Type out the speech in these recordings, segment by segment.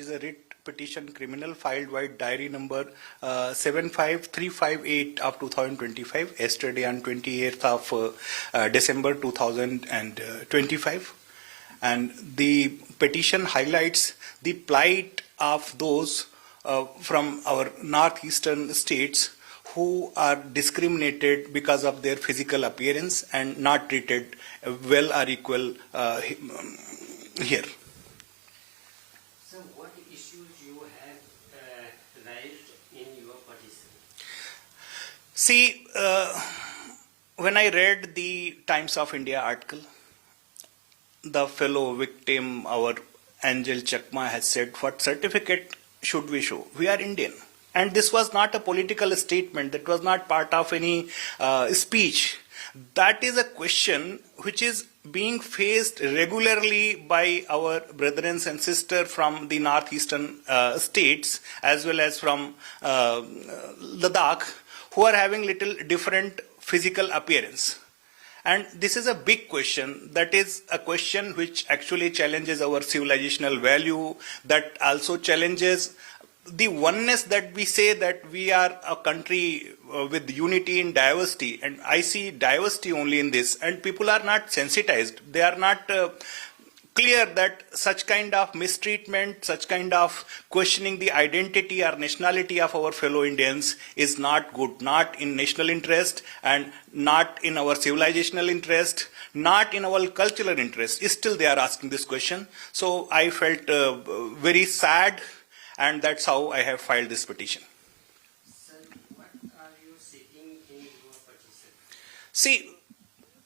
is a writ petition criminal filed by diary number 75358 of 2025, yesterday on 28th of December 2025. And the petition highlights the plight of those from our northeastern states who are discriminated because of their physical appearance and not treated well or equal here. So what issues you have raised in your petition? See, when I read the Times of India article, the fellow victim, our Angel Chakma, has said, what certificate should we show? We are Indian. And this was not a political statement. That was not part of any speech. That is a question which is being faced regularly by our brethren and sisters from the northeastern states as well as from Ladakh, who are having little different physical appearance. And this is a big question. That is a question which actually challenges our civilizational value, that also challenges the oneness that we say that we are a country with unity in diversity. And I see diversity only in this. And people are not sensitized. They are not clear that such kind of mistreatment, such kind of questioning the identity or nationality of our fellow Indians is not good, not in national interest and not in our civilizational interest, not in our cultural interest. Still they are asking this question. So I felt very sad, and that's how I have filed this petition. Sir, what are you seeking in your petition? See,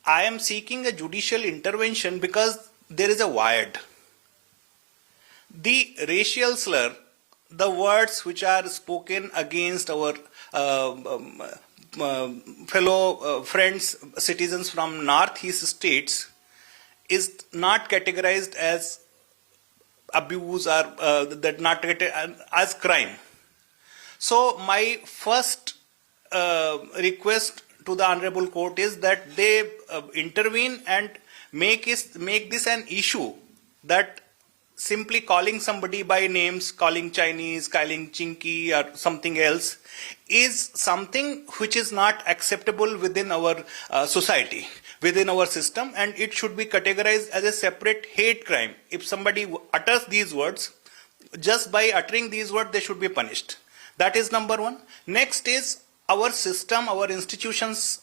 I am seeking a judicial intervention because there is a void. The racial slur, the words which are spoken against our fellow friends, citizens from northeast states, is not categorized as abuse or that not as crime. So my first request to the Honorable Court is that they intervene and make this an issue, that simply calling somebody by names, calling Chinese, calling Chinky or something else, is something which is not acceptable within our society, within our system, and it should be categorized as a separate hate crime. If somebody utters these words, just by uttering these words, they should be punished. That is number one. Next is our system, our institutions,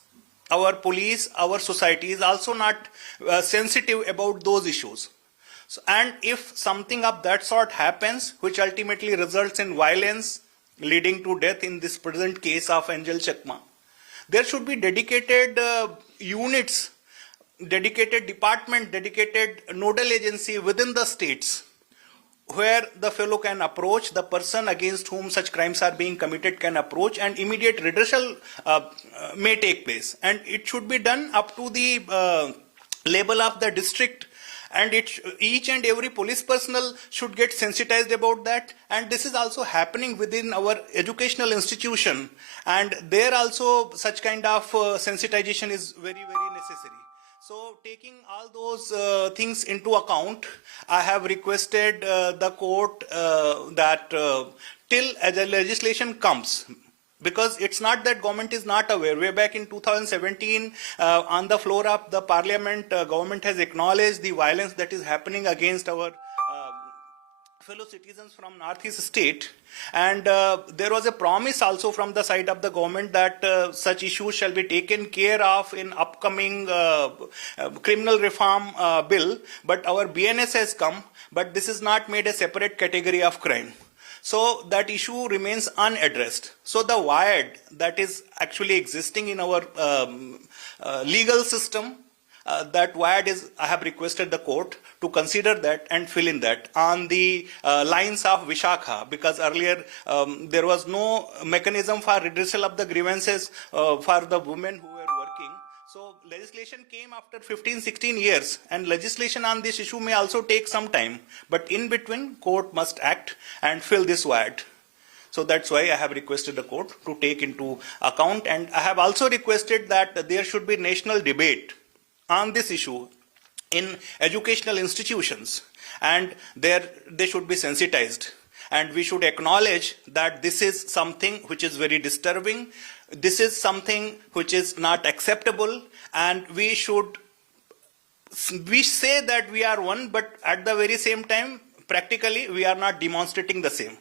our police, our society is also not sensitive about those issues. So, and if something of that sort happens, which ultimately results in violence leading to death in this present case of Angel Chakma, there should be dedicated units, dedicated department, dedicated nodal agency within the states where the fellow can approach, the person against whom such crimes are being committed can approach, and immediate redressal may take place. And it should be done up to the level of the district, and each and every police personnel should get sensitized about that. And this is also happening within our educational institution, and there also such kind of sensitization is very, very necessary. So taking all those things into account, I have requested the court that till as a legislation comes, because it's not that government is not aware. Way back in 2017, on the floor of the parliament, government has acknowledged the violence that is happening against our fellow citizens from northeast state, and there was a promise also from the side of the government that such issues shall be taken care of in upcoming criminal reform bill. But our BNS has come, but this is not made a separate category of crime. So that issue remains unaddressed. So the void that is actually existing in our legal system, that void is, I have requested the court to consider that and fill in that on the lines of Vishaka, because earlier there was no mechanism for redressal of the grievances for the women who were working. So legislation came after 15-16 years, and legislation on this issue may also take some time, but in between court must act and fill this void. So that's why I have requested the court to take into account, and I have also requested that there should be national debate on this issue in educational institutions, and they should be sensitized. and we should acknowledge that this is something which is very disturbing. This is something which is not acceptable, and we say that we are one, but at the very same time, practically, we are not demonstrating the same.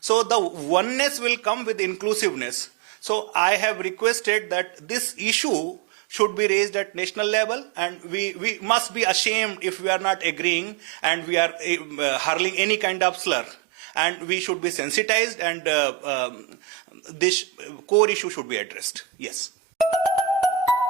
So the oneness will come with inclusiveness. So I have requested that this issue should be raised at national level, and we must be ashamed if we are not agreeing and we are hurling any kind of slur. And we should be sensitized, and this core issue should be addressed. Yes.